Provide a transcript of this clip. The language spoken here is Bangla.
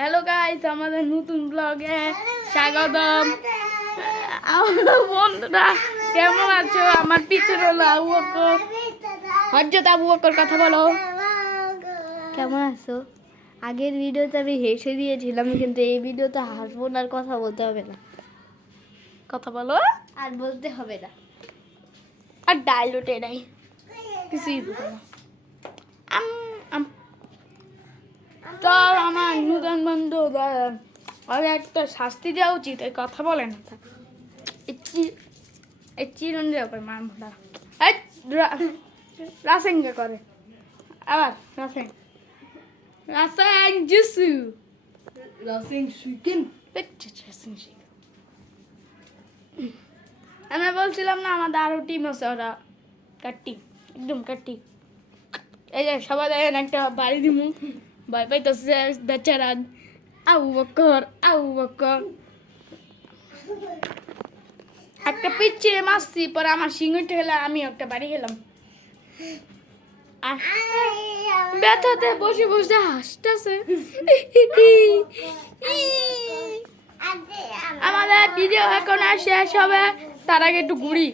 হ্যালো গাইস, আমাদের নতুন ব্লগে স্বাগতম। বন্ধুরা কেমন আছো? আমার পিছনে হলো আবু বকর। হযরত আবু বকর, কথা বলো। কেমন আছো? আগের ভিডিওতে আমি হেসে দিয়েছিলাম, কিন্তু এই ভিডিওতে হাসবো না, আর কথা বলতে হবে না। কথা বলো, আর বলতে হবে না, আর ডায়লগ এটাই কিছুই বলবো না। তো আমার নতুন বন্ধু আর একটা শাস্তি দেওয়া উচিত, এই কথা বলে না। এই চিরন দেওয়া করে মার মোটা রাসেঙ্গা করে, আবার রাসেং রাসেং জুসু রাসেং সুইকিন। আমি বলছিলাম না, আমাদের আরো টিম আছে, ওরা কাট্টি, একদম কাট্টি। এই যে সবাই দেখেন, একটা বাড়ি দিমু, ভয় পাইতেছে বেচারা আবু বকর। একটা পিচ্ছে মারছি, পরে আমার সিং উঠে গেলে আমি একটা বাড়ি গেলাম। ব্যথাতে বসে বসে হাসতেছে। আমাদের ভিডিও এখন আর শেষ হবে, তার আগে একটু ঘুরি।